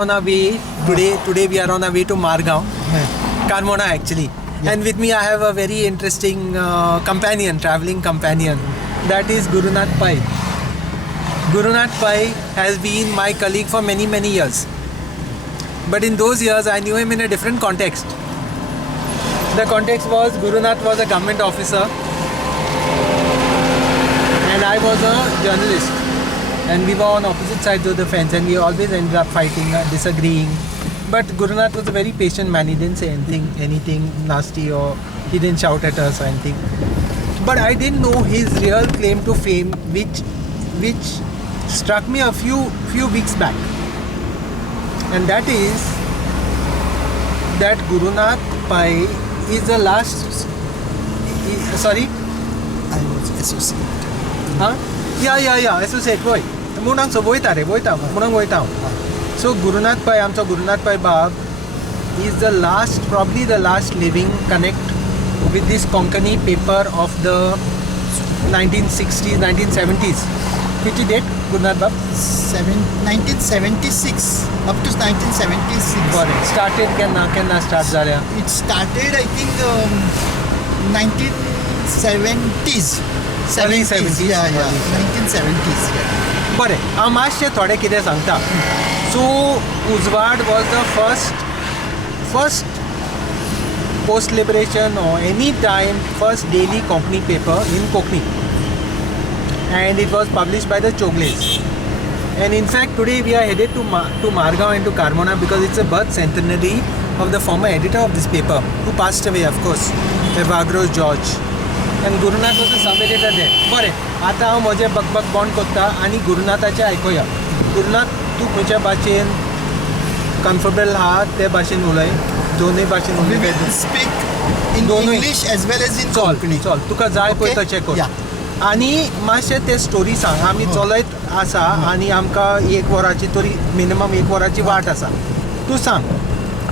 On our way today we are on our way to Margaon, Carmona actually. And with me I have a very interesting traveling companion. That is Gurunath Pai. Gurunath Pai has been my colleague for many years. But in those years I knew him in a different context. The context was Gurunath was a government officer and I was a journalist. And we were on opposite sides of the fence and we always ended up fighting, disagreeing. But Gurunath was a very patient man. He didn't say anything nasty, or he didn't shout at us or anything. But I didn't know his real claim to fame, which struck me a few weeks back. And that is that Gurunath Pai is the last... Sorry? I was associate. Huh? Yeah, associate boy. Munang so boy tare, munang boy tao. So Gurunath Pai, amcho Gurunath Pai Bab is probably the last living connect with this Konkani paper of the 1960s, 1970s. Which date, Gurunath Bab? 1976 up to 1976. Started kenna start झाल्या? It started, I think, 1970s. 70s. Yeah, 1970s. बरें, हांव मातशें थोडें कितें सांगता. So Uzwad was the first post liberation or any time first daily Konkani paper in Konkani, and it was published by the Chogles. And in fact today we are headed to Margaon and to Carmona because it's a birth centenary of the former editor of this paper, who passed away, of course, Evagros George. And Gurunath was the sub-editor there. बरें, आतां हांव म्हजें बकबक बंद करता आनी गुरुनाथाचें आयकुया. गुरुनाथ, तूं खंयच्या भाशेन कम्फर्टेबल आहा ते भाशेन उलय. दोनूय भाशेन We उलय. will speak in English as well as in Konkani. चल, तुका जाय पळय तशें कर. आनी मातशें ते स्टोरी सांग. आमी चलयत आसा आनी आमकां 1 वराची तरी मिनिमम 1 वराची वाट आसा. तूं सांग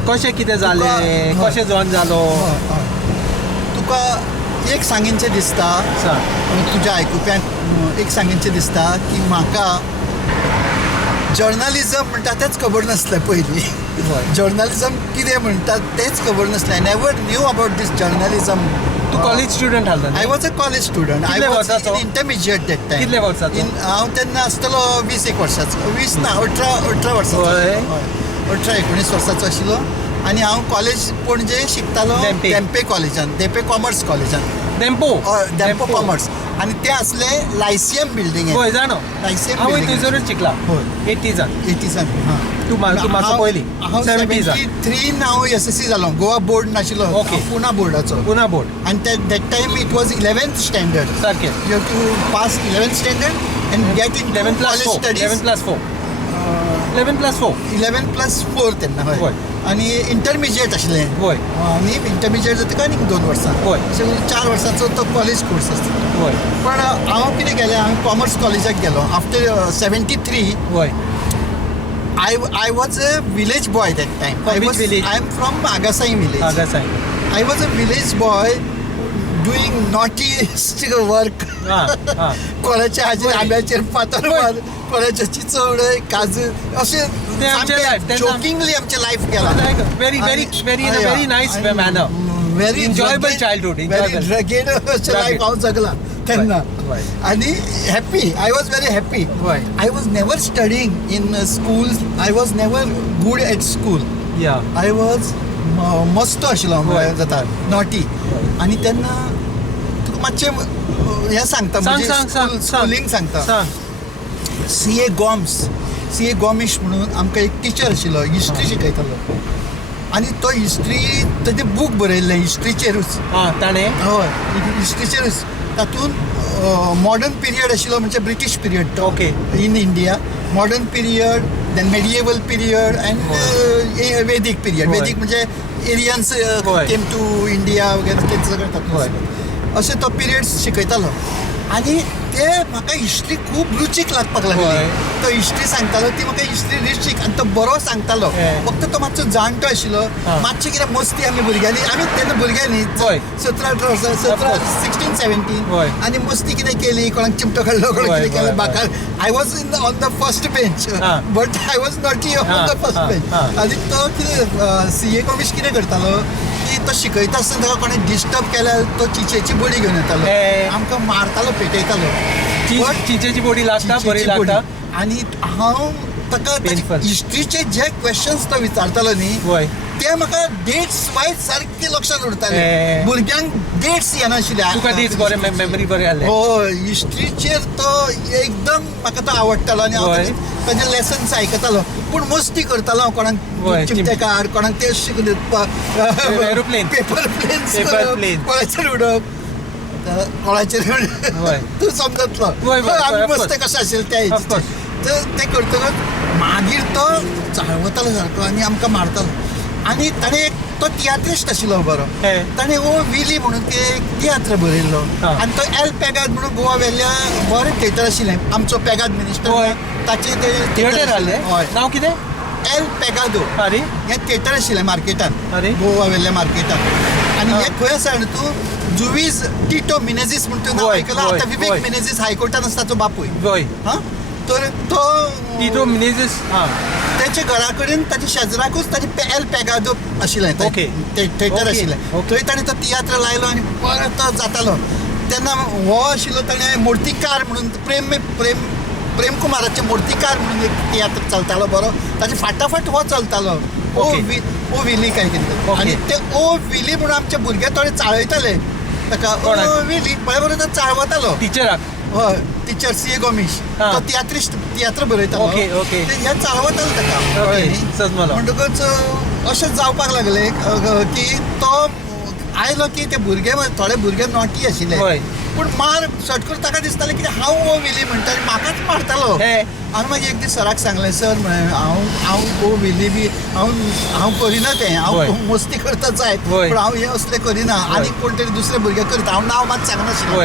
कशें कितें जालें, कशें जॉइन जालो. तुका एक सांगिनचें दिसता, तुज्या आयकुप्यांक एक सांगिनचें दिसता की म्हाका जर्नलिजम म्हणटा तेच खबर नासलें पयलीं. जर्नलिजम कितें म्हणटा तेच खबर नासलें. I never knew about these journalism. तूं कॉलेज स्टुडंट आसलो? I was a college student. I was in intermediate that time. कितले वर्साचो? हांव तेन्ना आसतलो 20 वर्साचो. 20 ना, 18 वर्साचो. 18-19 वर्साचो आशिल्लो. आनी हांव कॉलेज पणजे शिकतालो डेम्पे कॉलेजान, डेम्पे कॉमर्स कॉलेजान. डेम्पो कॉमर्स. आनी ते असले लायसियम बिल्डींग. होय जाणो, लायसियम हांव थंयसरूच शिकला. होय 80s. तूं म्हाका पयलीं 70s. 73 हांव SSC जालो. गोवा बोर्ड नाशिल्लो, पुना बोर्डाचो. पुना बोर्ड. आनी that time it was 11th standard. सारकें. You have to pass 11th standard and get in 11+4. 11+4 तेन्ना. हय. आनी इंटरमिजिएट आशिल्लें. होय. आनी इंटरमिजिएट जातकीर आनीक 2 वर्सां. होय. सो 4 वर्सांचो तो कॉलेज कोर्स आसता. होय. पण हांव कितें केलें, हांव कॉमर्स कॉलेजाक गेलो. आफ्टर 73 होय. I was a village boy that time. Which village? I am from Agasai village. Agasai. I was a village boy doing naughty work. कोणाच्या हाजेर आंब्याचेर फातर मार, कोणाच्या चिचवडे, काजू, अशें जोकिंगली आमचें लायफ गेलां. Very nice manner. Very enjoyable childhood. Very rugged अशें लायफ हांव जगलां तेन्ना. आनी happy. I was very happy. I was never studying in school. I was never good at school. I was मस्त आशिल्लो जाता नॉटी. आनी तेन्ना तुका मातशें हें सांगता, स्कुलींग सांगता. CA गॉमिश म्हणून आमकां एक टिचर आशिल्लो, हिस्ट्री शिकयतालो. आनी तो हिस्ट्री तेजें बूक बरयल्लें हिस्ट्रीचेरूच. ताणें? हय, हिस्ट्रीचेरूच. तातूंत मॉडर्न पिरियड आशिल्लो, म्हणजे British period in India. Modern period, then medieval period and Vedic period. Vedic म्हणजे एरियन्स केम टू इंडिया वगैरे ते सगळें तातूंत. अशें तो पिरियड शिकयतालो. आनी ते म्हाका हिस्ट्री खूब रुचीक लागपाक लागली. तो हिस्ट्री सांगतालो ती म्हाका हिस्ट्री रुचीक आनी तो बरो सांगतालो. फक्त तो मातसो जाणटो आशिल्लो. मातशी कितें मस्ती आमी भुरग्यांनी आमी तेन्ना भुरग्यांनी 17-18 वर्सां 16-17 आनी मस्ती कितें केली, कोणाक चिमटो काडलो, कोणाक कितें केलें म्हाका. I was on the first bench but I was not on the first bench. आनी तो कितें CA कॉमिश कितें करतालो की तो शिकयता आसतना ताका कोणें डिस्टर्ब केल्यार तो चिचेची बडी घेवन येतालो, आमकां मारतालो, पेटयतालो. चिचेची बॉडी लागता, बरी लागता. आनी हांव ताका हिस्ट्रीचे जे क्वेश्चन्स तो विचारतालो न्ही ते म्हाका डेट्स वायज सारके लक्षांत उरताले. भुरग्यांक डेट्स येनाशिल्ले. तुका डेट्स बरे मेमरी बरे आसले. हय, हिस्ट्रीचेर तो एकदम म्हाका तो आवडटालो आनी हांव ताजे लेसन्स आयकतालो. पूण मस्ती करतालो हांव, कोणाक चिमटे काड, कोणाक ते एरोप्लेन, पेपर प्लेन कोणाचेर उडोवप, कोणाचेर तूं समजतलो आमी मस्ते कशें आशिल्ले त्या हेचेर. तर ते करतकच मागीर तो चाळवतालो सारको आनी आमकां मारतालो. आनी ताणें तो तियात्रिस्ट आशिल्लो बरो. ताणें ओ विली म्हणून ते तियात्र बरयल्लो आनी तो एल पेगाद म्हणून गोवा वेल्ल्या बरें थिएटर आशिल्लें. आमचो पेगाद मिनिस्टर ताचें ते थिएटर आहलें. नांव कितें? एल पेगादो. अरे हें थिएटर आशिल्लें मार्केटान, गोवा वेल्ल्या मार्केटान. आनी हें खंय आसा जाणा तूं, जुवीज टिटो मिनेझीस म्हणून तूं नांव आयकलां. आतां विवेक मिनेझीस हायकोर्टान आसा ताचो बापूय. तर तो टिटो मिनेझीस त्याच्या घरा कडेन ताच्या शेजराकूच ताचें एल पेगादो आशिल्लें थिएटर आशिल्लें. थंय ताणें तो तियात्र लायलो आनी परत तो जातालो. तेन्ना हो आशिल्लो ताणें मूर्तिकार म्हणून प्रेम कुमाराचें मूर्तिकार म्हणून एक तियात्र चलतालो बरो. ताचे फाटाफाट हो चलतालो, ओ विली काय कितें. आनी ते ओ विली म्हणून आमचे भुरगे थोडे चाळयताले ताका. ओ विली पळय बरो तो चाळवतालो टिचराक. हय, टिचर CA गोमिश तो तियात्र बरयतालो. हें चाळवतालो ताका. म्हणटकच अशें जावपाक लागलें की तो आयलो की ते भुरगे थोडे भुरगे नॉटी आशिल्ले. पूण मार सटकून ताका दिसतालें की हांव ओ विली म्हणटा आनी म्हाकाच मारतालो. हांवें मागीर एक दीस सराक सांगलें, सर म्हळें हांव ओ विली बी हांव करिना तें, हांव मस्ती करता जाय पूण हांव हें असलें करिना. आनी कोण तरी दुसरे भुरगे करता, हांव नांव मात सांगनाशिल्लो,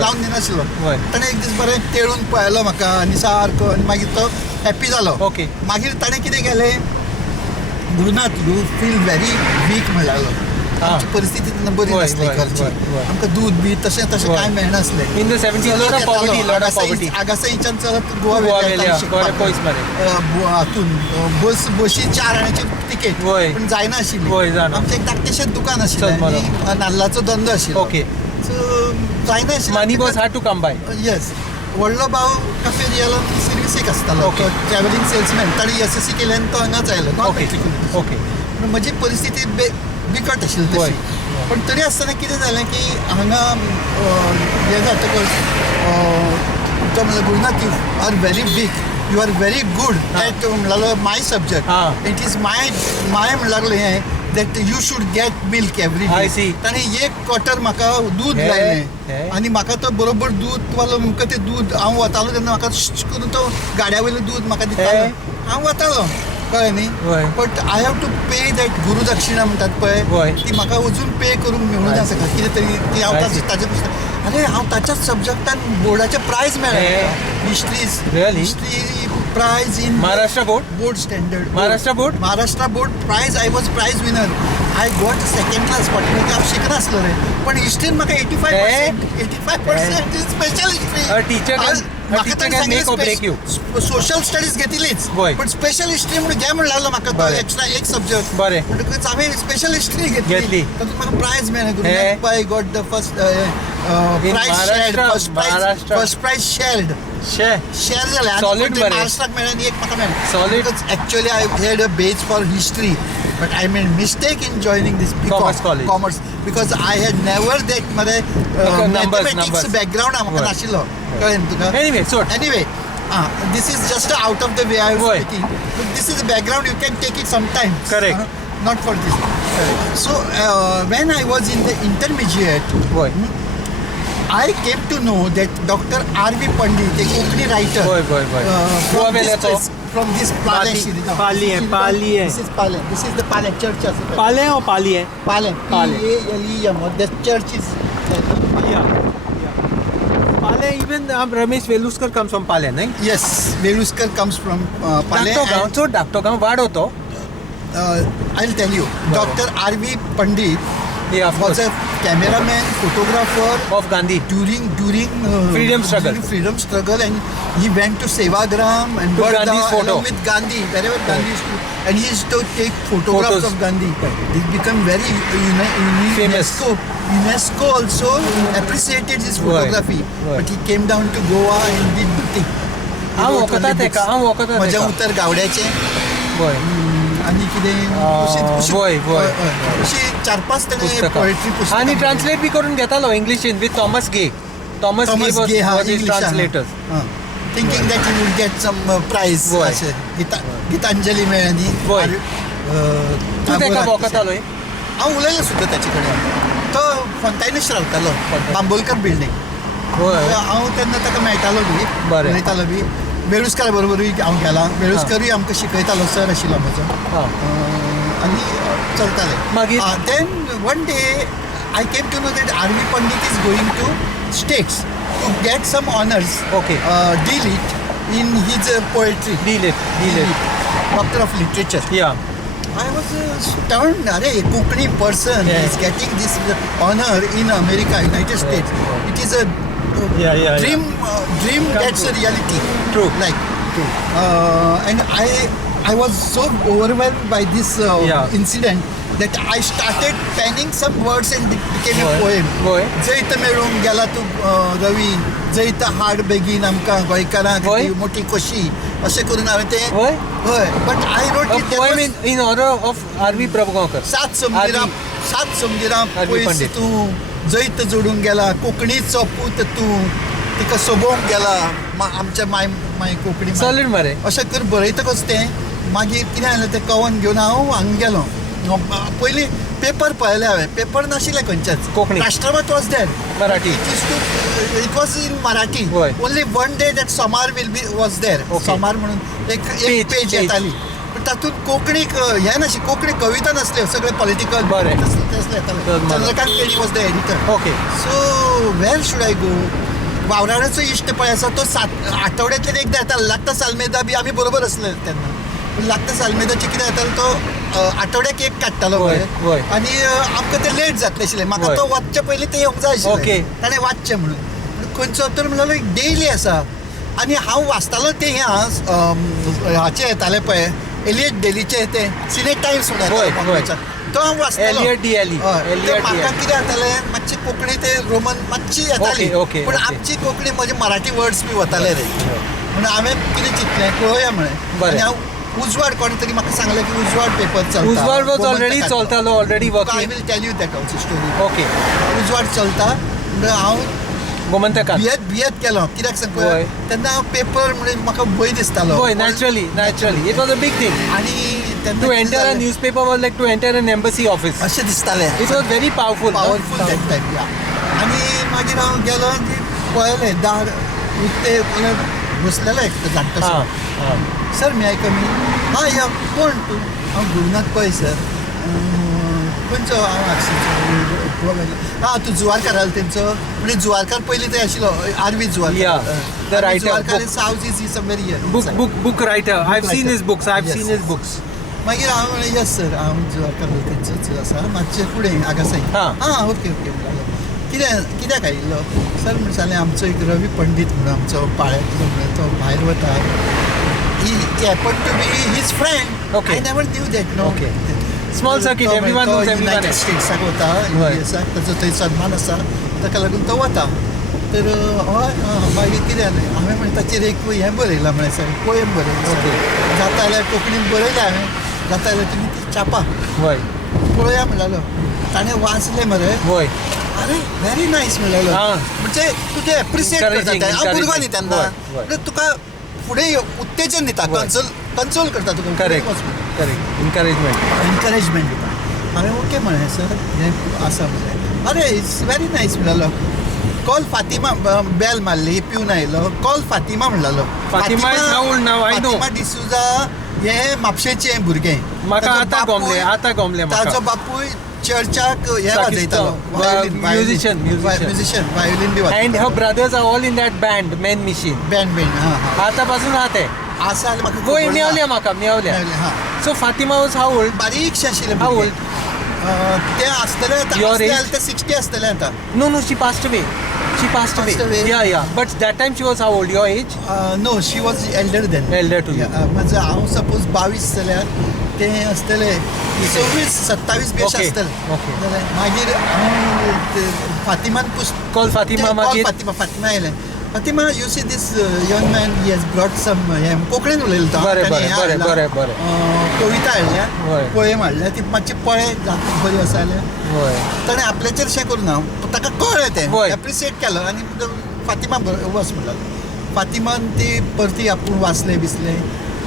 लावन दिनाशिल्लो. ताणें एक दीस बरें तेळून पळयलो म्हाका आनी सारको, आनी मागीर तो हॅप्पी जालो. मागीर ताणें कितें केलें, Gurunath you feel very weak म्हणटालो. आमची परिस्थिती तेन्ना बरी नासली घरची. आमकां दूध बी तशें कांय मेळनासलें. इन द 70s आगासाईच्यान चलत गोवा हातून बशी 4 आण्याची तिकेट पूण जायना आशिल्ली. आमचें एक धाकटेशें दुकान आशिल्लें, नाल्लाचो धंदो आशिल्लो. सो जायना आशिल्लें. Money was hard to come by. Yes. व्हडलो भाव कफे रियलो सर्विसेक आसतालो, ट्रॅव्हलिंग सेल्समॅन. ताणें SSC केलें आनी तो हांगाच आयलो. म्हजी परिस्थिती बिकट आशिल्ली तशी. पण तरी आसतना कितें जालें की हांगा हें जातकच तो म्हणलो, Gurunath you are very big, you are very good at म्हणलो my subject. It is my म्हणूंक लागलो हें that you should get milk every day. ताणें 1 क्वॉर्टर म्हाका दूद लायलें आनी म्हाका तो बरोबर दूद वालो म्हाका तें दूद हांव वतालो तेन्ना म्हाका करून तो गाड्या वयलें दूद म्हाका दितालो. हांव वतालो, कळ्ळें न्ही. But I have to pay that gurudakshina म्हणटात पळय, ती म्हाका अजून पे करूंक मेळूं ना सकाळ कितें तरी. ती हांव ताचे पुस्तक, अरे हांव ताच्याच सब्जेक्टान बोर्डाचे प्रायज मेळ्ळे. History prize in Maharashtra board standard. Maharashtra board prize. I was prize winner. I got 2nd class. हांव शिकनासलो रे, पण हिस्ट्रीन म्हाका 85% स्पेशल हिस्ट्री. सोशल स्टडीज घेतिलीच पण स्पेशल हिस्ट्री म्हणून घे म्हणून लागलो म्हाका तो एक्स्ट्रा एक सब्जेक्ट. म्हणटकच हांवें स्पेशल हिस्ट्री घेतली. तातूंत म्हाका प्रायज मेळ्ळें. I got the first prize shared जालें. महाराष्ट्राक मेळ्ळें आनी एक म्हाका मेळ्ळें. Actually I had a badge for history but I made mistake in joining this commerce because I had never that mathematics background amaka nashilo. Anyway, this is just out of the way I was speaking, but this is the background, you can take it sometimes. Correct. Not for this. So when I was in the intermediate, I came to know that Dr. R.V. Pandit, a Konkani writer, from this Pale series. Pali hai. This is Pale. This is the Pale church. Pale or Pali hai? Pale. P-A-L-E-M. The church is. Yeah. Pale Pale, even Ramesh Veluskar comes from Pale, right? Yes, Veluskar comes from Pale. So Dr. Gaon वाड होतो. I'll tell you, Dr. R.V. Pandit Yeah, of was course. a cameraman, photographer Of Gandhi. during Freedom struggle. during freedom struggle, and he went to Sevagram and Took worked Gandhi's photo. along with Gandhi wherever Gandhi used to, and he used to take photographs Photos. of Gandhi. He became very Famous. UNESCO also appreciated his Right. photography, Right. but he came down to Goa and did nothing. He हांव wrote वखदां only तेका books. हांव वखदां म्हज्या तेका उतर गावड्याचे हय आणि कितें वय, वय. अशी 4-5 पोएट्री पुस्तकां पुस्तकां आनी ट्रान्सलेट बी करून घेतालो इंग्लिशीन with Thomas Gay Thomas Gay Thomas Gay, was his translator. Thinking that you would get some prize वय. अशें गीतांजली मेळ्ळी वय. तूं तेका वखतालोय हांव उलयलो सुद्दां ताचे कडेन तो फोंतायनूच रावतालो बांबोलकर बिल्डींग हय हांव तेन्ना ताका मेळटालो बी बरें. उलयतालो बी वेळुस्कार बरोबरूय हांव गेलां वेळुस्करूय आमकां शिकयतालो सर आशिल्लो म्हजो हां आनी चलतालें मागीर? Then one day I came to know that R.V. Pandit is going to States to get some honours Okay. DLitt in his poetry DLitt doctor of literature या I was stunned. Are Kokani person Yeah. is getting this honor in America, United States. Right. It is a Yeah. dream. Dream Come gets true. a reality. True. Like, True. and I was so overwhelmed by this Yeah. incident that I started penning some words and it became a poem. वय जैत मेळूंक गेला तूं रवी जैत हाड बेगीन आमकां गोंयकारांक वय. ती मोठी खोशी अशें करून हांवें तें वय हय but I wrote A it poem in honor of R.V. Prabhakar. सात समजिराम R.V. पयस पंडित. तूं जैत जोडूंक गेला कोंकणीचो पूत तूं तिका सोबोवंक गेला आमच्या माय कोंकणी माय. Solid मरे अशें करून बरयतकच तें मागीर कितें जालें तें कवन घेवन हांव हांगा गेलो पयलीं पेपर पळयले हांवें पेपर नाशिल्ले खंयचेच Konkani. Rashtramat was there Marathi it was in Marathi होय. ओनली वन डे दॅट सोमार will be was there Okay. सोमार म्हणून एक Page. पेज येताली पण तातूंत कोंकणीक हें नाशिल्लें कोंकणी कविता नासल्यो सगळे पॉलिटिकल बरें. तसले येताले Chandrakant Keni was the editor okay so where should I go वावराडाचो इश्ट पळय आसा तो आठवड्यांतल्यान एकदां येतालो लागता सालमेदा बी आमी बरोबर आसले तेन्ना लागता सालमेदाचे कितें जातालो तो आठवड्याक एक काडटालो वय, वय. आनी आमकां तें लेट जातलें आशिल्लें म्हाका वय. तो वचचे पयलीं तें येवंक जाय ओके. आशिल्लें ताणें वाचचें म्हणून खंयचो तर म्हणलो डेली आसा आनी हांव वाचतालो तें हाचे येतालें पळय एलियट डेलीचे तें सिनेट टायम्स वय, म्हणून वय. तो हांव वाचतालो Elliot DLE. हय. Elliot तें म्हाका DLE. कितें जातालें मातशी कोंकणी ते रोमन मातशी येताली ओके, पूण ओके. आमची कोंकणी म्हजे मराठी वर्ड्स बी वताले रे म्हणून हांवें कितें चिंतलें पळोवया म्हळें बरें. आनी हांव उजवाड कोण तरी म्हाका सांगलें की उजवाड पेपर चलता उजवाड वॉज गोमंतकाचो. ऑलरेडी चलतालो already I working will tell you that also story okay Ujwad चलता म्हणून हांव गोमंतकान भियेत गेलो कित्याक सांग वय. तेन्ना हांव पेपर म्हणून म्हाका भंय दिसतालो वय naturally it was a big thing आनी तेन्ना टू कितें एंटर अ जालें? Newspaper was like to enter an embassy office अशें दिसतालें it was very powerful powerful that time या आनी मागीर हांव गेलो आनी पळयलें दार उक्ते बसलेलो एक जाणटो हां सर मे आय कमी हां या कोण तूं हांव गुरुनाथ पळय सर खंयचो हांव आक्षीचो हां तूं जुवारकार आसलो तेंचो म्हणजे जुवारकार पयलीं ते आशिल्लो R.V. Yeah, Juvarkar the writer, Juvarkar book. House is somewhere here book writer I've seen writer. his books I've Yes, seen his yes. books मागीर हांव म्हणलें यस सर हांव जुवारकार तेंचोच आसा मातशें फुडें आगासाय हां. हां ओके म्हणलो कित्याक आयिल्लो सर म्हणून सांगलें आमचो एक रवी पंडीत म्हणून आमचो पाळ्यांतलो म्हणून तो भायर वता he happen to be his friend Okay. I never knew that no Okay. Small circuit, everyone knows everyone. United स्टेट्साक वता Right. युएसाक ताचो थंय सन्मान आसा ताका लागून तो वता तर हय मागीर कितें जालें हांवें म्हणलें ताचेर एक हें बरयलां म्हळें सर पोयम बरयलां Okay. जाता जाल्यार कोंकणीन बरयलें हांवें जाता जाल्यार तुमी ती छापा वय पळोवया म्हणलेलो ताणें वाचलें मरे वय अरे व्हेरी नायस म्हणलेलो हां. म्हणजे तुजें एप्रिसिएट Encouraging, करता हांव भुरगो न्ही तेन्ना वय, वय. म्हणजे तुका फुडें उत्तेजन दिता वय. कन्सोल करता तुका करेक्ट एनकरेजमेंट एनकरेजमेंट दिता हांवें ओके म्हळें सर हें आसा म्हणलें अरे इट्स व्हेरी नायस म्हणलेलो कॉल फातिमा बेल मारली पिवन आयलो कॉल फातिमा म्हणलेलो Fatima is how old now? I know. Fatima D'Souza हें म्हापशेचें भुरगें म्हाका ताचो आतां बापूय- गमलें म्हाका ताचो बापूय चर्चाक हे Sakista, वाजयतालो musician. व्हायोलिन बी वाजयतालो. And her brothers are all in that band, Man Machine. Band हा आतापासून आहात आहे. आसा जाल्यार म्हाका वय खबर ना. मेवल्या म्हाका मेवल्या. हा So Fatima was how old? बारीकशे आशिल्ले How भुरगे. old? ते आसतले आतां Your असले age? जाल्यार ते 60 आसतले आतां. No, she passed away. She passed away. Passed away? Yeah. But that time she was how old? Your age? No she was elder then. Elder to you. म्हणजे हांव सपोज 22 जाल्यार ते असतले 26-27 बी अशे Okay, आसतले. okay. जाल्यार मागीर हांव फातिमान Call Fatima मागीर. फातिमा आयलें. Fatima you see this young man he has brought some कोंकणीन उलयलो तो. बरें, ताणें हें बरें. हाडलां, कविता हाडल्या, हय. पोयम हाडल्या, ती मातशी पळय जाता बरी आसा जाल्यार. होय. ताणें आपल्याचेर अशें करून ना ताका कळ्ळें तें हय. एप्रिसिएट केलो आनी फातिमा वच म्हणलो. फातिमान ती परती आपूण वाचलें बिसलें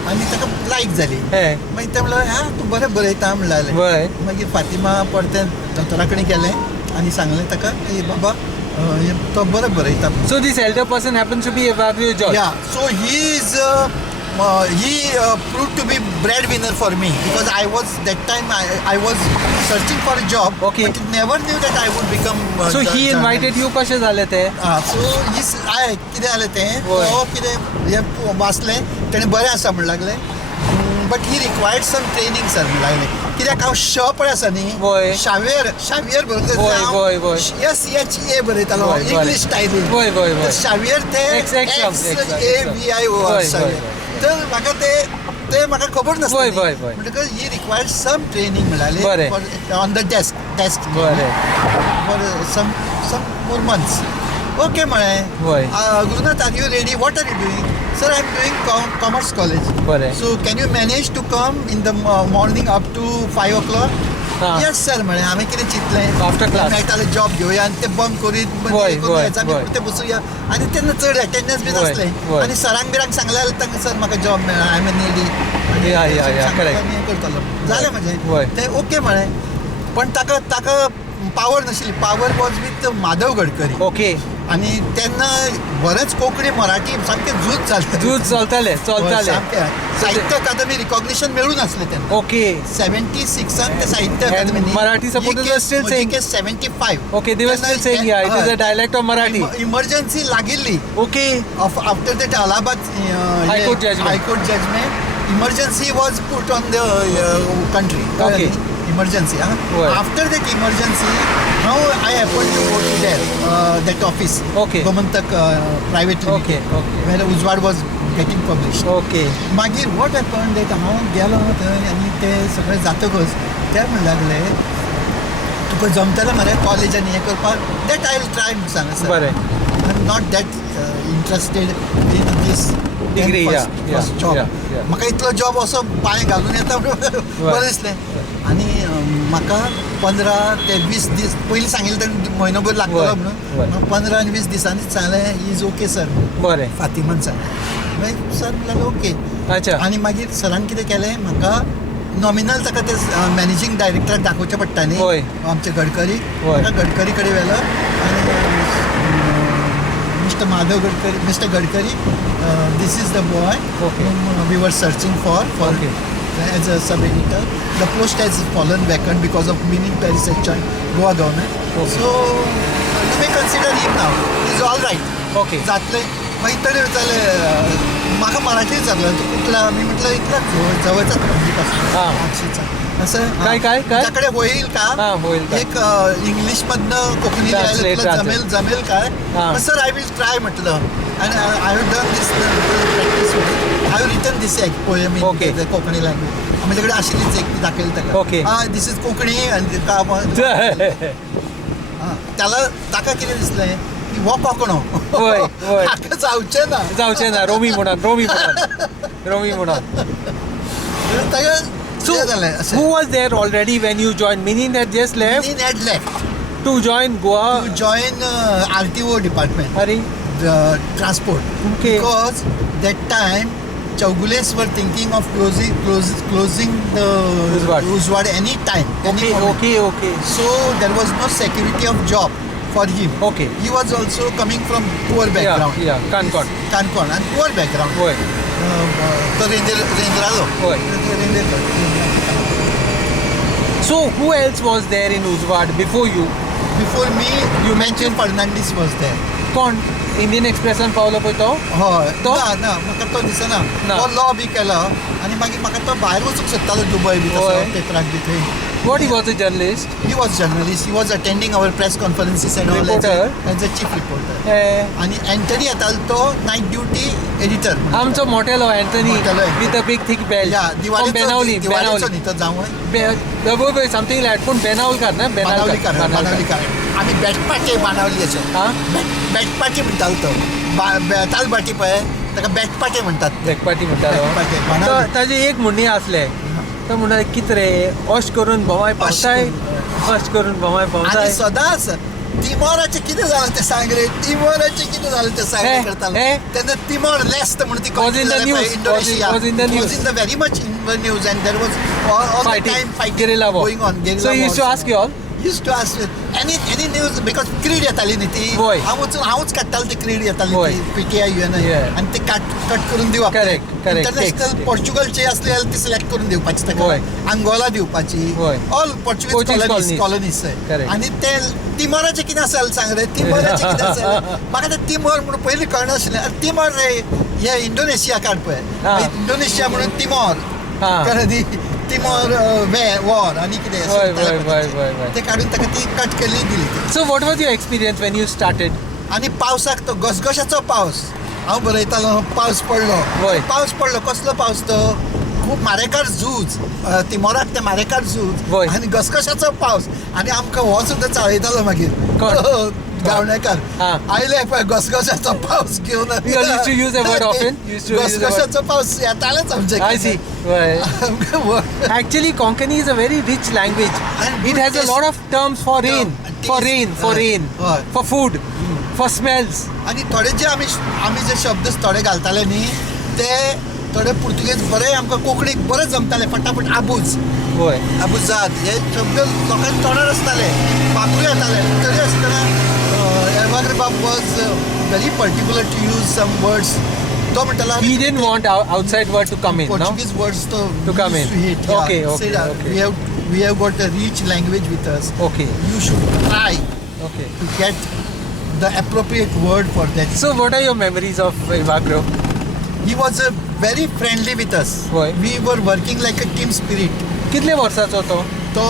आनी ताका लायक जाली. हे. मागीर ते म्हणलें हा तूं बरें बरयता म्हणलें. वय. मागीर फातिमा परतें दोतोरा कडेन गेलें आनी सांगलें ताका ए बाबा तो बरें बरयता. So this elder person happens to be Evagrio George. Yeah, so he proved to be breadwinner for me because I was that time I was searching for a job. Okay. But never knew that I would become. So he invited you कशें जालें तें? So कितें जालें तें होय. तो कितें हें वाचलें तेणें बरें आसा म्हण लागलें. But he required some training sir म्हण लागलें. कित्याक हांव श पळय आसा न्ही होय. शावियर होय. SHA बरयतालो होय, बरें. इंग्लीश स्टायलीन. होय. तर शावियर ते Exam. XAVIO होय. तर म्हाका ते म्हाका खबर होय. नासलें. म्हणटकच ही रिक्वायर्ड सम ट्रेनिंग बरें. म्हणाले ऑन द डेस्क बरें. For some more months. Okay म्हळें. होय. Gurunath are you ready what are you doing sir I am doing commerce college. बरें. So can you manage to come in the morning up to 5 o'clock. हां. Yes sir म्हळें हांवें कितें चिंतलें After class. मेळटालें job घेवया आनी ते बंक करीत होय. ते बसूया आनी तेन्ना चड एटेंडन्स बी होय. नासलें आनी सरांक बिरांक सांगलें जाल्यार तांकां सर म्हाका जॉब मेळ्ळा आय एम एन एडी या, correct. करतालो जालें होय. म्हजें तें ओके म्हळें. पण ताका पावर नाशिल्ली. Power was with Madhav Gadkari Okay. आनी तेन्ना बरेंच कोंकणी मराठी सामकें झूज जालें. झूज चलतालें. सामकें साहित्य अकादमी रिकॉग्निशन मेळूं नासलें तेन्ना. Okay. 76 ते Sahitya And Akademi Marathi supporters were still saying. 75. Okay, they were still saying, yeah, it is a dialect of Marathi. Emergency लागिल्ली. Okay. After that Allahabad High Court judgment. Emergency was put on the country. Okay. Emergency. Right. After that emergency, now I happened to go to that office. Okay. Gomantak Private Limited. Okay. Where Ujwad was getting published. Okay. मागीर what happen date हांव गेलो थंय आनी ते सगळें जातकच ते म्हणून लागले तुका जमतलें मरे कॉलेजान हें करपाक दॅट आय विल ट्राय सांग सर. बरें. I am not that interested in this Degree, job. yeah. म्हाका इतलो जॉब असो पांय घालून येता बरें दिसलें. आनी म्हाका 15 ते 20 दीस पयलीं सांगिल्लें तेणें म्हयनोभर लागतलो म्हणून 15 आनी 20 दिसांनीच सांगलें इज ओके सर बरें. फातिमान सांगलें. मागीर सर म्हणलें ओके. अच्छा. आनी मागीर सरान कितें केलें म्हाका नॉमिनल ताका ते मॅनेजींग डायरेक्टराक दाखोवचें पडटा न्ही होय. आमचे गडकरी. होय. ताका गडकरी कडेन व्हेलो आनी mister Gadkari this is the boy Okay. whom we were searching for Okay. as a sub editor. The post has fallen vacant because of Minin Paris has joined Goa government. Okay. So you may consider him now. He's all right. Okay. जातले. मागीर तरी विचारले म्हाका मराठी विचारलं तू कुठला मी म्हटलं इथला जवळचा पासून हां. आक्षीचा असं काय? तुझ्याकडे होईल का हां, होईल का? एक इंग्लिश मधनं कोकणी Translate, लिहायला तुला translate. जमेल काय हां. सर आय विल ट्राय म्हटलं आणि I have done this practice I have written this एक poem Okay. In Konkani language माझ्याकडे अशीच एक ती दाखवली ताका Okay. दिस इज कोकणी आणि त्याला ताका कितें दिसलें की हो कोकणो होय. हाका जावचें ना रोमी म्हणून. ताका So, कितें जालें अशें who was there already when you joined? Meaning that just left He had left to join Goa. to join RTO department, Hari. the transport. Okay. Because that time Chaugules were thinking of closing the Uzwad any time. any moment. Okay. So there was no security of job for him. Okay. He was also coming from poor background. Yeah. Kankon. Kankon and poor background. Hoy. तो रेंद्रालो. होय. So who else was there in Uzwad before you? Before me, You Matthew mentioned- Fernandez was there. कोण Indian एक्सप्रेसान पावलो पळय तो? हय तो? ना म्हाका तो दिसना ना. तो लॉ बी केलो आनी मागीर म्हाका तो भायर वचूंक सोदतालो दुबय बी तसो हय. पेपराक बी थंय. What, he was a journalist? He was journalist. He was attending our press conferences and all Reporter? as a chief reporter. Eh, आणि अँटनी येतालो तो नाईट ड्युटी एडिटर. आमचो Martello Anthony Martello Anthony. with a big thick belt. या From Benauli. दिवाळीचो न्ही तो जावं Something like पूण बेनावलकार ना? बाणावलीकार बाणावलीकार आमी बेटपाटे बाणावलीचे हां? बेटपाटे म्हणटालो तो तालबाटी पळय ताका बेटपाटे म्हणटात. बेकपाटी म्हणटालो. बेटपाटे, बाणावली. ताजे एक म्हणणी आसले. तो म्हणटाले कित रे अश करून भोंवाय पावताय अश करून भोंवाय आणि पावताय. सदांच तिमोराचें कितें जालें तें सांग रे तिमोराचें कितें जालें तें सांग रे हे, करतालो हे. तेन्ना तिमोर लेस्ट म्हणून ती Was in the news. Indonesia Was in the news. was in the very much in the news and there was all the time fighting guerrilla war. going on guerrilla So you used to wars. ask you all? used to ask any news because क्रीड येताली न्ही ती होय. हांवूच काडटालो ती क्रीड येताली होय. ती पीटीआय Yeah. आनी ते कट करून दिवप Correct, correct. International Text. पोर्चुगलची असली जाल्यार ती सिलेक्ट करून दिवपाची होय. ताका अंगोला दिवपाची होय. All Portuguese Portuguese colonies. Colonies Correct. आनी ते तिमोराचें कितें आसलें सांग रे तिमोराचें कितें आसलें म्हाका ते तिमोर म्हणून पयलीं कळनाशिल्लें आरे तिमोर रे हे इंडोनेशिया काड पळय हां. इंडोनेशिया म्हणून तिमोर हां. कळ्ळें न्ही तिमोर वॉर आनी कितें असं वय, ताल्या वय, वय, वय, वय. ते काडून ताका ती कट केल्ली दिली ती. So what was your experience when you started? आनी पावसाक तो घसघशाचो पावस हांव बरयतालो पावस पडलो वय. पावस पडलो कसलो पावस तो खूब मारेकार झूज तिमोराक ते मारेकार झूज वय. आनी घसघशाचो पावस आनी आमकां हो सुद्दां चाळयतालो मागीर कोण? गावणेकार हां. आयले पळय घसघशाचो पावस घेवन You used to use the word often? You used to use the word- घसघशाचो पावस येतालेच आमचे I see. Well, आमकां word- actually, Konkani is a very rich language. And It good has a taste. lot of terms for rain, Taste. for rain, for rain, हय. for food, for smells. आनी थोडे जे आमी जे शब्द थोडे घालताले न्ही ते थोडे पुर्तुगेज बरे आमकां कोंकणीक बरे जमताले फटाफट आबूज Boy. आबुजाद हे शब्द लोकांक तोंडार आसताले म्हाकूय येताले तरी आसतना एवाग्रे बाब was very particular to use some words तो म्हणटालो He didn't want outside word to come in, no? Portuguese words To come in. Okay, okay, okay. We have got a rich language with us. Okay, You should try okay. to get the appropriate word for that. So, what are your memories of Evagro? He was very friendly with us. Why? We were working like a team spirit. कितले वर्साचो तो? तो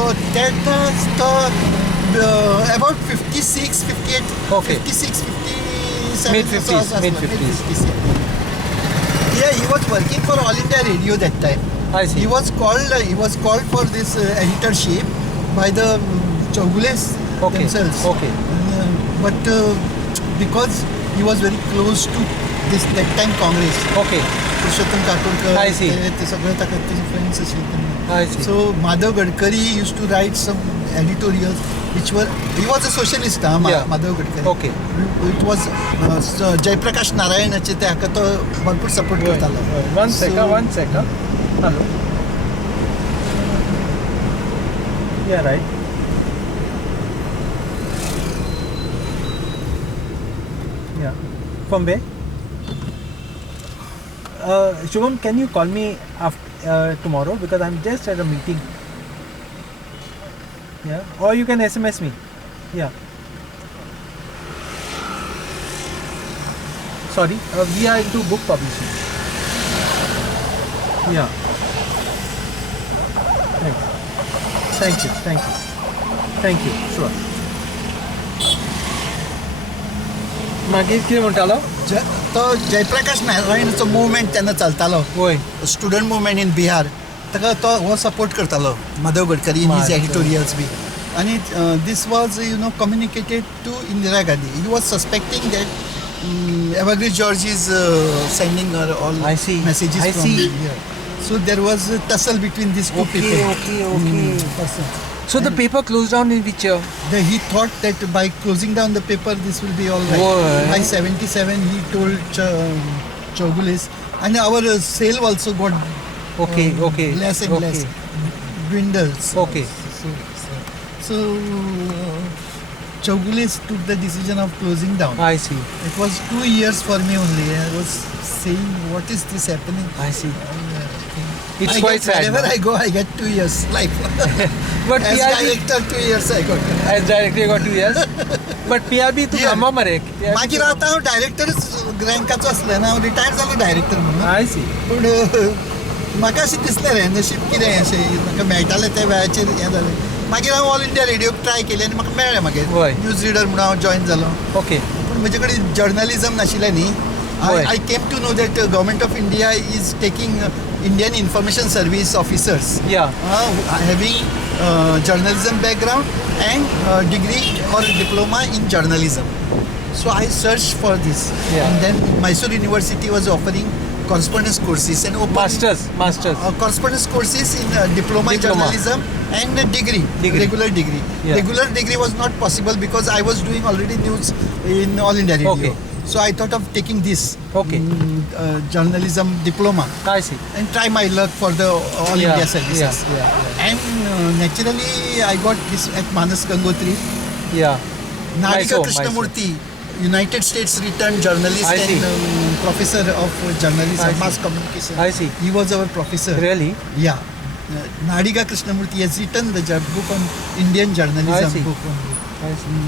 about 56, 58, Okay. 56, 57. Mid-50s, so mid-50s. Yeah, he was working for All India Radio that time. I see. He was called for this editorship by the Chaugules Okay, themselves. okay. But because he was very close to that time Congress. Okay, Purushottam Kakodkar I see. ते सगळे ताका तेजे friends आशिल्ले I see. So Madhav Gadkari used to write some editorials which were he was a socialist Yeah. Madhav Gadkari Okay. it was Jayaprakash नारायणाचे ते हाका तो भरपूर सपोर्ट करतालो One second, So- one second. Hello. Yeah, right. Yeah. From where? Shubham, can you call me after, tomorrow because I'm just at a meeting. Yeah. Or you can SMS me. Yeah. Sorry, we are into book publishing. Yeah. Thank you. Sure. मागीर कितें म्हणटालो? तो Jayaprakash नारायणाचो movement तेन्ना चलतालो वय. Student movement in Bihar ताका तो हो सपोर्ट करतालो Madhav Gadkari in his editorials बी आनी this was communicated to Indira Gandhi he was suspecting that evergreen George is sending all I see. messages I from see. here. So there was a tussle between these two people. Okay. Persons. So the paper closed down in which year? He thought that by closing down the paper, this will be all right. Why? By 77, he told Chaugules, and our sale also got Okay. less and less, dwindles. Okay. So Chaugules took the decision of closing down. I see. It was 2 years for me only. I was saying, what is this happening? I see. It's quite sad. Wherever now. I go, I get 2 years life. But As PRB director, 2 years I got. as director you got 2 years. But PRB तू Yeah. कामा मरे. मागीर आतां हांव डायरेक्टरच रँकाचो असले ना हांव retire जालो डायरेक्टर म्हणून I see. पूण म्हाका अशें दिसलें रे नशीब कितें अशें म्हाका मेळटालें त्या वेळाचेर हें जालें मागीर हांव ऑल इंडिया रेडियोक ट्राय केलें आनी म्हाका मेळ्ळें मागीर होय. न्यूज रिडर म्हणून हांव जॉयन जालो Okay. पूण म्हजे कडेन जर्नलिजम नाशिल्लें न्ही होय. I came to know that government of India is taking Indian information service officers Yeah. having journalism background and degree or diploma in journalism. So I searched for this. Yeah. And then Mysore University was offering correspondence courses and open Masters. correspondence courses in diploma in Diploma. journalism and Degree. regular degree. Yeah. Regular degree was not possible because I was doing already news in All India Radio. Okay. So I thought of taking this Okay. journalism diploma I see. and try my luck for the All Yeah. India services. Yeah. And naturally, I got this at Manas Gangotri. Yeah. Nadika Mysore. Krishnamurti, United States returned journalist I see. and professor of I journalism, see. mass communication. I see. He was our professor. Really? Yeah. Nadika Krishnamurti has written the book on Indian I journalism. see. Book on, I see.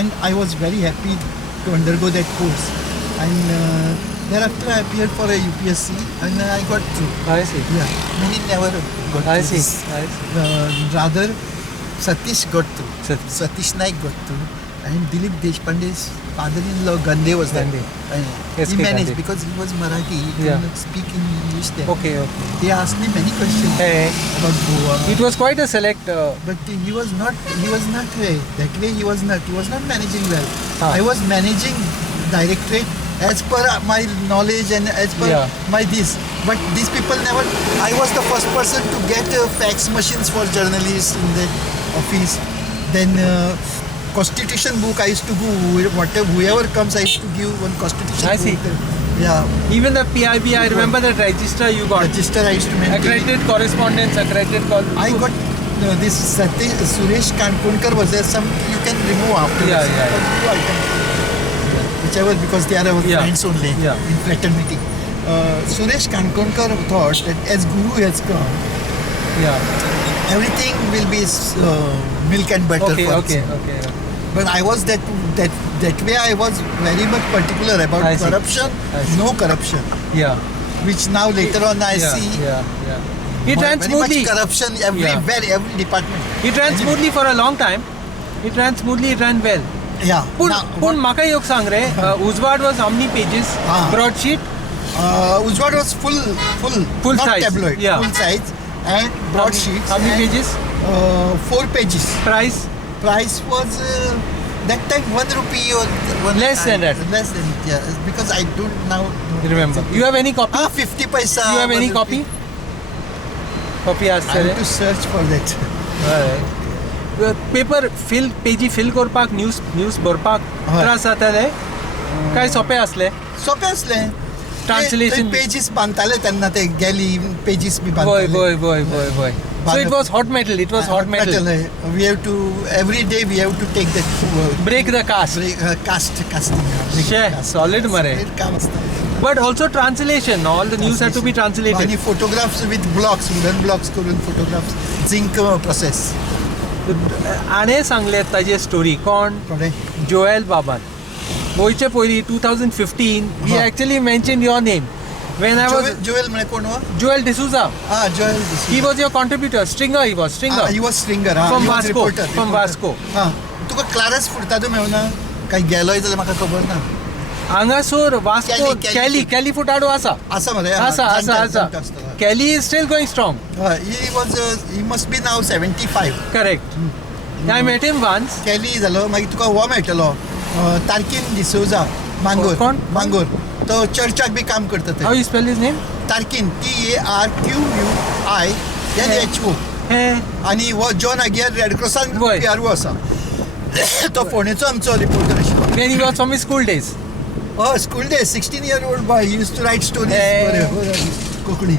and I was very happy to undergo that course. And thereafter, I appeared for a UPSC and I got through. I see. Yeah, many never got I through see. this. I see. Rather, Satish got through. Satish. Naik got through. And Dilip Deshpande's father-in-law Gande was there. Gande. And SK he managed Gande. because he was Marathi. He could Yeah. not speak in English there. Okay. Okay. They asked me many questions Hey. about Goa. It was quite a select. But he was not that way. He was not managing well. Ah. I was managing directorate as per my knowledge and as per Yeah. my this. But these people never. I was the first person to get fax machines for journalists in the office. Then constitution book I used to go. Whoever comes, I used to give one constitution I see. book. Yeah. Even the PIB, I remember that register you got. Register I used to maintain. Accredited correspondence, accredited call. I got this Suresh Kankonkar was there. Some you can remove after. Yeah, yeah, Two items. Whichever, because they are our Yeah. friends only Yeah. in fraternity. Suresh Kankonkar thought that as Guru has come, Yeah. everything will be milk and butter Okay. for Okay. us. Okay. But I was that way. I was very much particular about I see. corruption. I see. No corruption, Yeah. which now later on I Yeah. see. Yeah. It ran very smoothly. much corruption everywhere, every department. It ran smoothly for a long time. It ran smoothly. It ran well. Yeah. पूण म्हाका एक सांग रे उजवाड was how many pages? Ah. Broadsheet. Ujwad was full Full not size, tabloid, yeah. full size and broadsheets. How many and, pages? 4 pages. Price? Price was that time 1 rupee or Less than that. Less than it, yeah. Because I don't now Remember. You have any copy? 50 paisa. You have any 1 copy? rupee. Copy I आसतले. have to search for that. Paper पेजी fill करपाक news बरपाक हय. त्रास जाताले काय सोपे असले सोपें असलें. Translation. पेजीस बांदताले तेन्ना ते गॅली पेजीस बी वय बांदताले. वय so it was hot metal it was hot metal We have to every day we have to take that break the caste casting. शे सॉलिड मरे काम असतं. But also translation all the news had to be आणि translated photographs with blocks wooden blocks करून photographs zinc process आणे सांगले ताजे story कोण थोडे जोएल बाबान गोयचे पयलीं 2015 वी हा. Actually mention your name when I was Joel म्हणे कोण हो Joel D'Souza Joel he was your contributor stringer he was stringer he was stringer From Vasco. From Vasco. तुका क्लारस फुडतादो मेवना काही गेलोय जाल्यार म्हाका खबर ना हांगासर वास्को Kelly. कॅली फुटाडो आसा आसा मरे आसा Kelly is still going strong he must be now 75 correct I met him once Kelly जालो मागीर तुका हो मेळटलो तारकीन डिसोजा मांगोर कोण? मांगोर तो चर्चाक बी काम करता how do you spell his name Tarquinho TARQUINHO हे आणि हो जॉन आगियार रेड क्रॉसान वय. PRO आसा तो फोंडेचो आमचो रिपोर्टर आशिल्लो when he was from school days school day 16 year old boy he used to write stories Hey. Konkani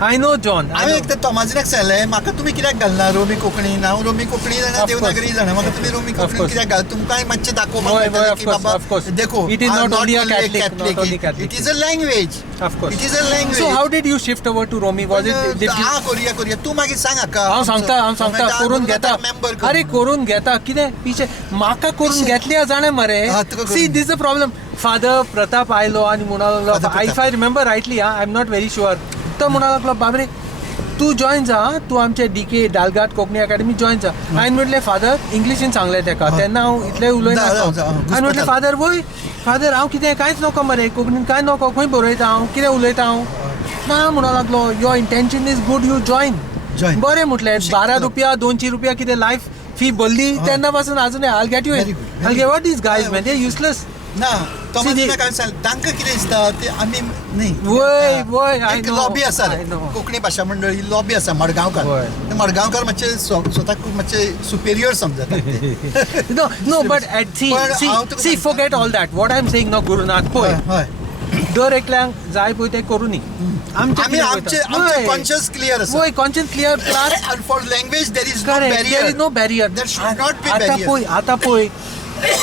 I know John. I हांवें know. एकदां तोमाजिनाक सांगलें म्हाका तुमी कित्याक घालना रोमी कोंकणीन हांव रोमी कोंकणी जाणा Of देवनागरी course. जाणा म्हाका तुमी रोमी कोंकणीन course. कित्याक घाल तुमकांय मातशें दाखोवपाक Why, मेळटलें of की course, बाबा of course. देखो It is not only a Catholic, not only Catholic. It is a language. Of course. It is a language. So how did you shift over to Romi? Was it? Did you? करूया तूं मागीर सांग हाका हांव सांगता करून घेता member अरे करून घेता कितें पिचे म्हाका करून घेतली जाणें मरे हा, तुका करून see this the problem father Pratap आयलो आनी म्हणूंक Father लागलो Pratap. If I remember rightly I am not very sure तो म्हणूंक लागलो बाबरे तूं जॉयन जा तूं आमचे DK डालघाट कोंकणी अकॅडमी जॉयन जा हांवें म्हटलें फादर इंग्लिशीन सांगलें तेका तेन्ना हांव इतलें उलयना हांवें म्हटलें फादर वय फादर हांव कितें कांयच नोको मरे कोंकणीन कांय नोको खंय बरयता हांव कितें उलयता हांव ना म्हणूंक लागलो your intention is good you join Join. बरें म्हटलें 12 रुपया 200 रुपया कितें लायफ फी भरली तेन्ना पासून अजून आल get you Very good, very आल get what is guys man they useless ना तोमाजिनाक See, हांवें सांगलें तांकां कितें दिसता ते आमी न्ही वय आय एक नो लॉबी आसा रे आय नो कोंकणी भाशा मंडळ ही लॉबी आसा मडगांवकार होय. ते मडगांवकार मातशे स्वताक मातशे सुपेरियर समजतात no but see पण see हांव तुका see सांगता- forget all that what I'm saying now Gurunath हय पळय हय दर एकल्यांक जाय पळय तें करूनी आमी आमचे कॉन्शियस क्लियर आसा वय conscious clear plus and for language there is no Correct. barrier There is no barrier. There should not be आता barrier. आता पळय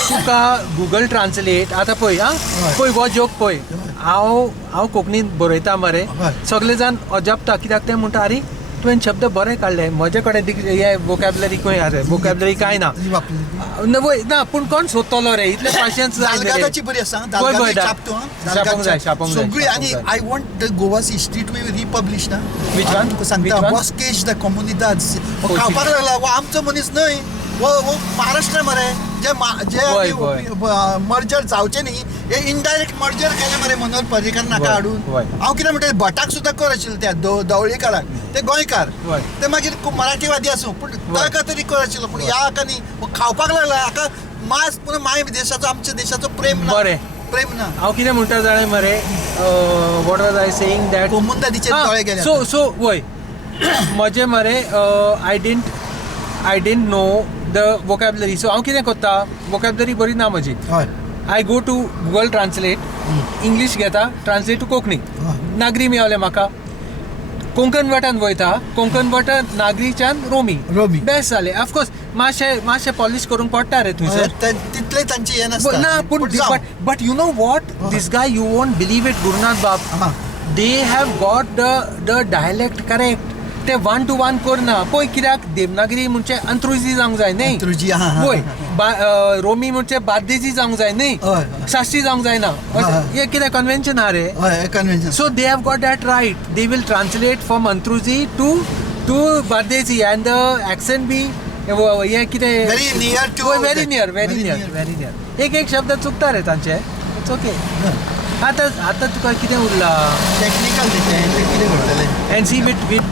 तुका गुगल ट्रान्सलेट आता पळय हा पळय हो जोक पळय हांव कोंकणीन बरयता मरे हय. सगळे जाण अजापता कित्याक ते म्हणटा अरे तुवें शब्द बरे काडले म्हजे कडेन हे वोकॅबलरी खंय आसा वोकॅबलरी काय ना ही वापरली. वय ना पूण कोण सोदतलो रे इतले पेशन्स जाय मरे. दालगादाची बरी आसा वय, दालगादी वय, छाप तूं छापूंक जाय, छापूंक जाय, सगळी छापूंक आनी जाय. I want the Goa's history to be republish ना Which one? तुका सांगता Which one? बॉस्केश द कम्युनिदाद Oh, खावपाक लागला वो आमचो मनीस न्हय वो महाराष्ट्र मरे वय, वय. जे मर्जर जावचे न्ही हे इनडायरेक्ट मर्जर केले मरे मनोहर पर्रीकार नाका वय, हाडून वय. हांव कितें म्हणटा भटाक सुद्दां कर आशिल्लो त्या धवळीकाराक ते गोंयकार वय. ते मागीर मराठीवादी आसूं पूण ताका तरी कर आशिल्लो पूण ह्या हाका न्ही वो खावपाक लागला हाका मास पूण माय देशाचो आमच्या देशाचो प्रेम ना बरें. प्रेम ना हांव कितें म्हणटा जाणें मरे what was I saying that कोमुंदादीचे दोळे गेले सो वय म्हजे मरे I didn't know the vocabulary so हांव कितें करता वोकॅबलरी बरी ना म्हजी हय I go to Google translate English घेता ट्रान्सलेट टू कोंकणी हय. नागरी मेळवलें म्हाका कोंकण वटान वयता कोंकण वटान नागरीच्यान रोमी रोमी. बेस्ट जालें ऑफकोर्स मातशें पॉलिश करूंक पडटा रे थंयसर तितले तांचे हे But नासता nah, पूण जावं. but you know what? This guy, you won't believe it, Gurunath Bab. हां. They have got the dialect correct. ते 1 to 1 करना पळय कित्याक देवनागरी म्हणजे अंत्रुजी जावंक जाय न्ही अंत्रुजी, हां, हां, पळय हां. रोमी म्हणजे बार्देजी जावंक जाय न्ही हय, हय. शास्त्री जावंक जायना हां. हे कितें कन्वेन्शन आहा रे हय convention so they have got that right they will translate from Antruji to Bardeji and the accent बी हे कितें Very near to very that. Near Very near. Very near एक शब्द चुकता रे तांचे इट्स ओके आतां तुका कितें उरला टेक्निकल ते कितें करतले and see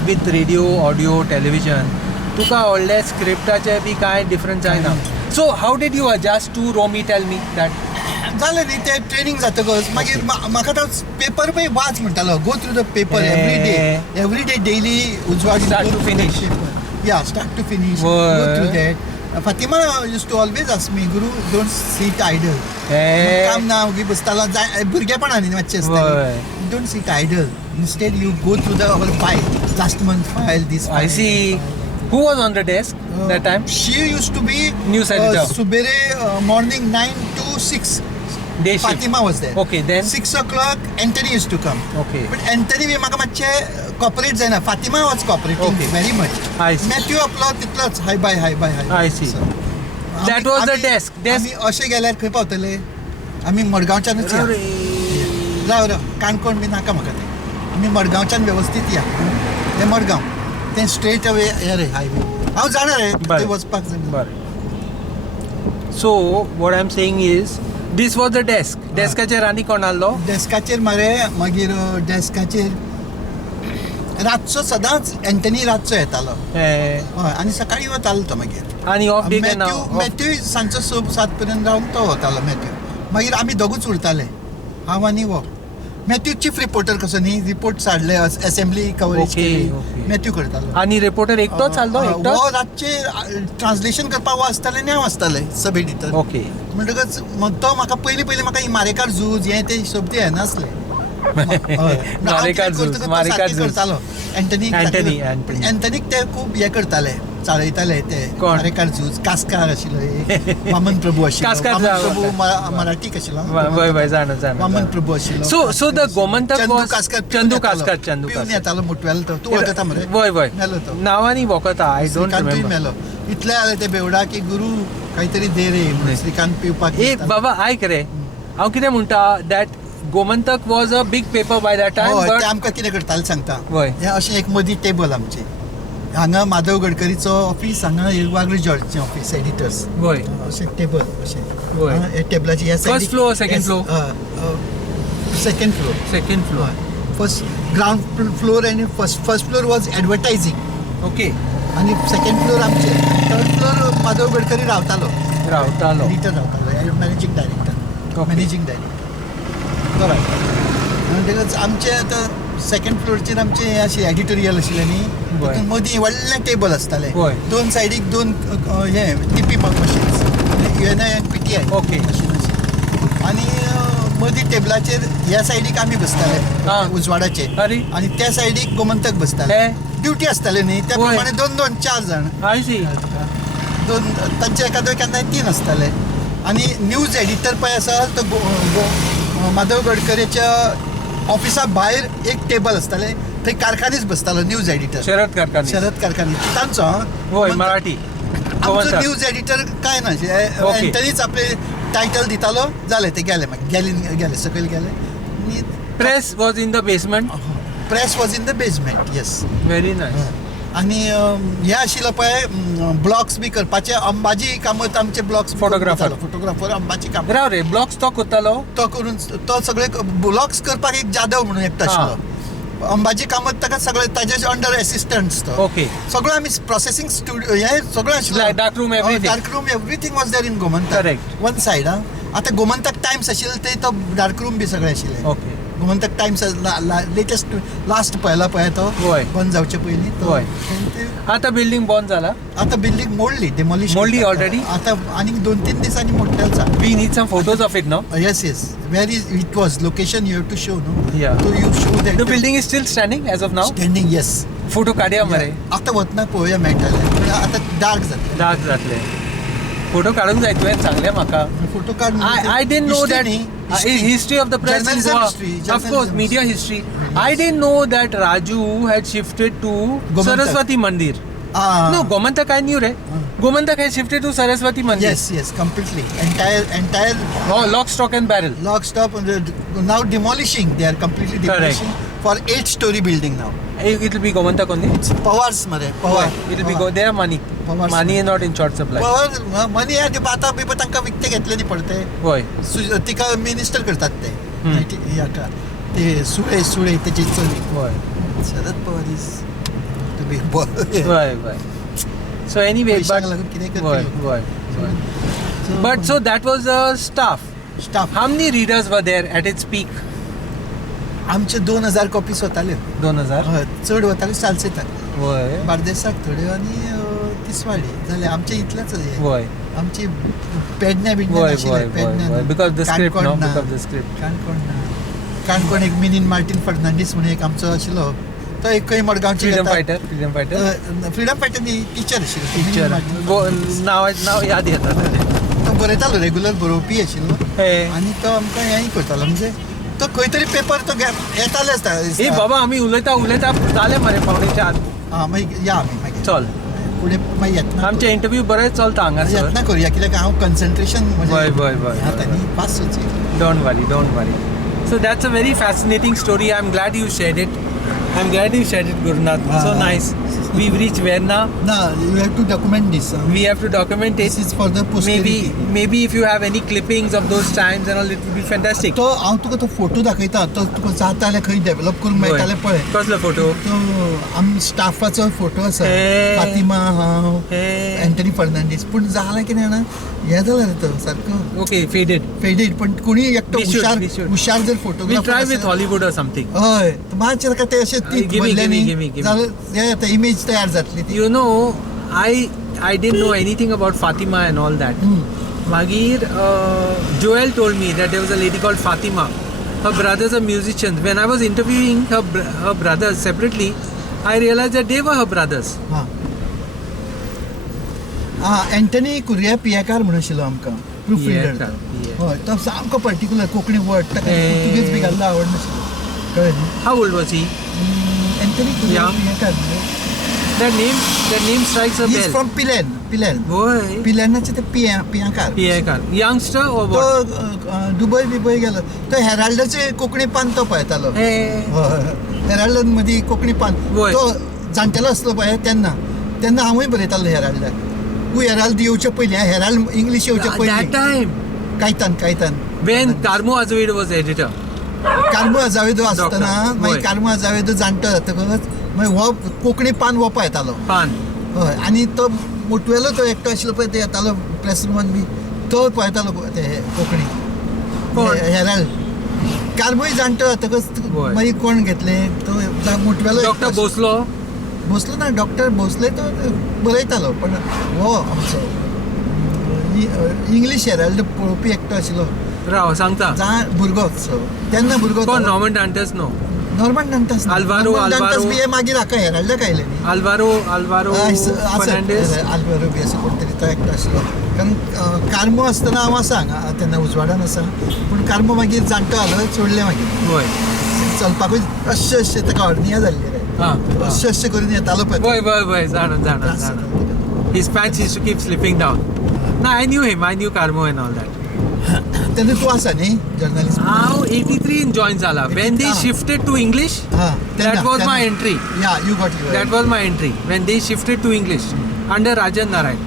with radio audio television तुका व्हडले स्क्रिप्टाचे बी कांय डिफरन्स जायना so how did you adjust to Romi tell me that जालें न्ही ते ट्रेनिंग जातकच मागीर म्हाका तो पेपर पळय वाच म्हणटालो go through the paper every day daily Ujwad Start to finish. या start to finish go Word. Through that Fatima use to always ask me Guru don't sit idle काम ना उगी बसतालो भुरगेपणांनी मातशें Word. आसता don't sit idle instead you go through the our file last month file this I see who was on the desk that time She used to be News editor. Subere morning 9 to 6. Day Fatima was there. Okay, then 6 o'clock Anthony used to come. Okay. But Anthony बी म्हाका मातशे cooperate जायना. Fatima was cooperating Okay. very much. I see. Matthew आपलो तितलोच hi bye I see. That was the desk. आमी अशे गेल्यार खंय पावतले आमी मडगांवच्यानूच या राव काणकोण बी नाका म्हाका ते आमी मडगांवच्यान वेवस्थीत या ते मडगांव ते स्ट्रेट अवे हे रे हायवे हांव जाणा रे बरें. थंय वचपाक जाय बरें so what I am saying is this was the डेस्काचेर आनी कोण आहलो डेस्काचेर मरे मागीर डेस्काचेर रातचो सदांच एंटनी रातचो येतालो हय आनी सकाळी वतालो तो मागीर आनी ऑफ डे केन्ना मॅथ्यू सांजचो 6-7 पर्यंत रावन तो वतालो मॅथ्यू मागीर आमी दोगूच उरताले हांव आनी वो मॅथ्यू चीफ रिपोर्टर कसो न्ही रिपोर्ट साडले असेंब्ली कवरेज Okay, केली okay. मॅथ्यू करतालो आनी रिपोर्टर एकटोच आहलो एकटो वो रातचे ट्रान्सलेशन करपाक वो आसताले आनी हांव आसताले सब एडिटर ओके म्हणटकच मग तो म्हाका पयलीं म्हाका इमारेकार झूज हें तें शब्द हे नासले मारिका झूज, मारिका झूज. करतालो Anthony. अँथनीक ते खूब हे करताले, चाळयताले ते कोण? मारिकार झूज. कास्कार आशिल्लो एक, वामन प्रभू आशिल्लो. कास्कार वामन जाव- प्रभू मराठीक आशिल्लो. वय वय जाणं जाणं वामन प्रभू आशिल्लो. So the Gomantak Chandu was Kaskar Chandu पिवन कास्कर, येतालो. चंदू पिवन कास्कर. येतालो मोटवेल तो. तू वळखता मरे? वय वय मेलो तो. नावानी वखता आय डोंट श्रीकांतूय रिमेंबर. मेलो. इतले जाले ते बेवडा की गुरु काहीतरी दे रे म्हणून श्रीकांत पिवपाक ए येतालो. बाबा आयक रे हांव कितें म्हणटा that Gomantak was a big paper by that time हय, ते बट आमकां कितें करताले सांगता. वय. हे अशें एक मदीं टेबल आमचें. हांगा माधव गडकरीचो ऑफिस, हांगा वागडी जॉर्जचें ऑफिस, एडिटर्स. वय अशें टेबल अशें. वय. हे टेबलाची ह्या First floor, second floor? Second floor. Second floor first ground floor आनी फर्स्ट फ्लोर वॉज एडवर्टायझींग ओके आनी सेकंड फ्लोर आमचे. थर्ड फ्लोर माधव गडकरी रावतालो, रावतालो एडिटर रावतालो, managing director. Okay. Managing director तो रावतालो. म्हणटकच आमचे आतां सेकंड फ्लोरचेर आमचे हे आशिल्लें एडिटोरियल आशिल्लें न्ही. वय. तितून मदीं व्हडलें टेबल आसतालें. वय. दोन सायडीक दोन हे टीपी मशीन्स, UNI आनी PTI Okay. मशीन आशिल्ली. आनी मदीं टेबलाचेर ह्या सायडीक आमी हां. बसताले उजवाडाचे, अरे आनी त्या सायडीक गोमंतक बसताले. हे ड्युटी आसताले न्ही, त्या वय. प्रमाणे दोन दोन चार जाण, आय सी दोन तांचे एकादो केन्नाय तीन आसताले. आनी न्यूज एडिटर पळय आसा तो माधव गडकरीच्या ऑफिसा भायर एक टेबल आसताले, थंय कारखानीच बसतालो न्यूज एडिटर. शरद कारखानी शरद कारखानी तांचो. वय मराठी आमचो गोमंतक न्यूज एडिटर काय ना, Okay. एंटनीच आपले टायटल दितालो, जाले ते गेले मागीर गेले सकयल गेले. आनी press was in the basement press was in the basement. Yes. Very nice आनी हे आशिल्लो पळय ब्लॉग्स बी करपाचे. अंबाजी कामत आमचे ब्लॉग्स फोटोग्राफर अंबाजी कामत राव रे ब्लॉग्स तो कोत्तालो तो करून तो सगळे ब्लॉग्स करपाक एक जाधव म्हणून एकटो आशिल्लो. अंबाजी कामत ताका सगळे ताजे अंडर असिस्टंट्स तो. ओके सगळो आमी प्रोसेसिंग स्टुडिओ हे सगळं आशिल्लो. Like dark room, everything. Dark room everything was there in Gomantak. Correct. One side. आतां गोमंतक टायम्स आशिल्लो ते तो डार्क रूम बी सगळे आशिल्ले. Okay Gomantak Times latest last पळयला पळय तो वय. बंद जावचे पयलीं तो. वय. ते आता बिल्डिंग बंद जाला आतां बिल्डींग मोडली, डेमोलिश मोडली already? आतां आनीक 2-3 दिसांनी मोडटलें जा. We need some photos of it no yes yes. Where is it was location you have to show no. Yeah. To you show that the building is still standing as of now standing. Yes. Photo काडया मरे आतां वतना पळोवया मेळटलें, पण आतां dark जातलें. Dark जातले फोटो काडूंक जाय तुवें सांगलें म्हाका photo card. I didn't know that history of the press in Journalism Goa. history, Of course, journalism media history. I didn't know that Raju had shifted to Gomantak. Saraswati Mandir. No, Gomantak I knew, right? Gomantak had shifted to Saraswati Mandir. Yes, yes, completely. Entire Oh, lock, stock and barrel. lock stop. Now demolishing. They are completely Correct. demolishing for 8-story building now. It will be Gomantak only. Powers mare. Power. It will be go. They have money. Powers. Money is not in short supply. Power. Money आहे आता बी तांकां विकते घेतले न्ही पडते. होय. तिका minister करतात ते. हम्म. हाका ते सुळे तेचे चली. होय. Sharad Pawar is to be boy. होय. So anyway, but लागून कितें होय. करतले. But so that was the staff. Staff How many readers were there at its peak? आमचे 2000 कॉपीज वताल्यो. 2000. चड वताल्यो सालसेताक. होय. बार्देसाक थोड्यो आनी तिसवाडी जाले आमचे इतलेच हे. होय. आमची पेडण्या बिडण्या होय. नाशिल्ले. पेडण्या Because the script, no? Canacona ना. Because the script. काणकोण एक मिनीन मार्टीन फर्नांडीस म्हणून एक आमचो आशिल्लो तो एकय मडगांवची Freedom fighter. फ्रीडम फायटर न्ही टीचर आशिल्लो. टीचर नाव याद येता. तो बरयतालो रेग्युलर बरोवपी आशिल्लो. हे आनी तो आमकां हेंय करतालो म्हणजे तो खंय तरी पेपर तो येताले आसता. ए बाबा आम्ही उलयता जाले मरे पावणेच्या आत. मागीर या आमी मागीर चल फुडें मागीर येतना आमचे इंटरव्यू बरें चलता हांगासर. यत्न करूया कित्याक हांव कन्सन्ट्रेशन वय. आता न्ही पास सुची. Don't worry. So that's a very fascinating story. I'm glad you shared it. Gurunath. So nice. We've reached where now? ना you have to document this. We have to document This it. is for the posterity. Maybe if you have any clippings of those times and all, it would be fantastic. तो हांव तुका तो photo दाखयता. तो तुका जाता जाल्यार खंय develop करूंक मेळटाले पळय. कसलो फोटो? तो आम स्टाफाचो फोटो आसा. हे. फातिमा हांव हे. एंटनी फर्नांडीस. पूण जालें कितें जाणा हें जालें रे तो सारको Okay, faded. फेडेड. पण कोणी एकटो We should. हुशार जर We'll photographer try with Hollywood or something. हय मातशें ताका ते अशें ती Give me. जाल्यार हें इमेज तयार जातली ती. You know, I didn't know anything about Fatima and all that. Magir, Joel told me that there was a lady called Fatima her brothers are musicians. When I was interviewing her brothers separately, I realized that they were her brothers. Antony कुरिया पियेकार म्हणून आशिल्लो आमकां proof reader हय तो सामको particular Konkani word ताका Portuguese बी घालून आवडनाशिल्लो कळ्ळें न्ही. How old was he? Antony कुरिया पियेकार That name strikes a He's bell. from Pilen. Boy. पिलेनाचे ते पियांकार. Youngster or तो what? दुबय गेलो तो हेराल्डाचे कोंकणी पान तो पळयतालो. हेराल्डान मदीं कोंकणी पान तो जाणटेलो आसलो पळय तेन्ना हांवूय बरयतालो हेराल्डाक. हेराल्ड येवचे पयलीं हेराल्ड इंग्लीश येवचे That पयलीं time. Caitan. When Carmo Azevedo was editor. Carmo Azevedo आसतना मागीर कार्मो अजावेदो जाणटो जातकच मागीर हो कोंकणी पान हो पळयतालो. Pan. हय आनी तो मोटवेलो तो एकटो आशिल्लो पळय ते येतालो प्रेस रूमान बी तो पळयतालो ते कोंकणी हेराल्ड कार्मोय जाणटो जातकच मागीर कोण घेतले तो मोटवेलो Dr. भोसलो ना डॉक्टर भोसले तो बरयतालो पण हो आमचो इंग्लीश हेराल्ड पळोवपी एकटो आशिल्लो राव सांगता. तेन्ना भुरगो कोण Norman Dantas no. Norman Dantas Alvaro बी मागीर हाका हेराल्डाक आयले न्ही. Alvaro Fernandez. आल्वारो बी असो कोण तरी तो एकटो आशिल्लो कारण कार्मो आसतना हांव आसा हांगा तेन्ना उजवाडान आसा पूण कार्मो मागीर जाणटो जालो सोडले मागीर होय. चलपाकूय अशें ताका हर्निया जाल्ली रे अशें करून येतालो पळय Boy, जाणा. His pants used to keep slipping down. No, I knew him. I knew Carmo and all that. तेन्ना तूं आसा न्ही जर्नलिस्ट. हांव 83 join जाला. When they shifted to English, that was my entry. Yeah, you got it. That was my entry. When they shifted to English under Rajan Narayan.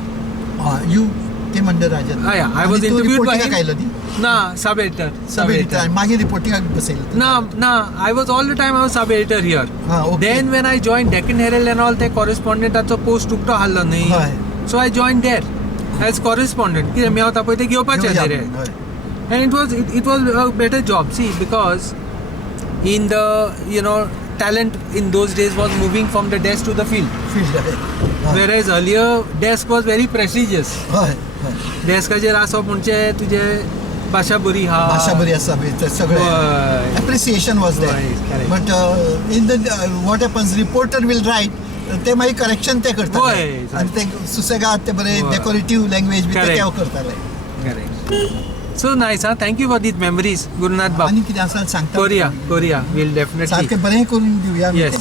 You came under Rajan. Yeah, I was interviewed by him. आयलो न्ही. ना, sub-editor. आनी मागीर रिपोर्टिंगाक बसयलो. No, I was all the time I was sub-editor here. Okay. Then when I joined Deccan Herald and all, the correspondentaचो post टुकटो हाल्लो न्ही. So I joined there as correspondent. कित्याक मी हांव पळय ते घेवपाचें रे. And it was a better job, see, because in the talent in those days was moving from the desk to the field. Whereas earlier desk was very prestigious. डेस्काचेर आसप म्हणजे तुजे भाशा बरी आसा ते सगळें appreciation was there but in the what happens reporter will write ते मागीर करेक्शन ते करता आनी ते सुसेगाद ते बरें डेकोरेटीव लँग्वेज बी ते करताले. So nice, thank you for these memories, Gurunath Bab. आनी कितें आसा सांगता. Korea, we'll definitely. सारकें बरें करून दिवया. Yes.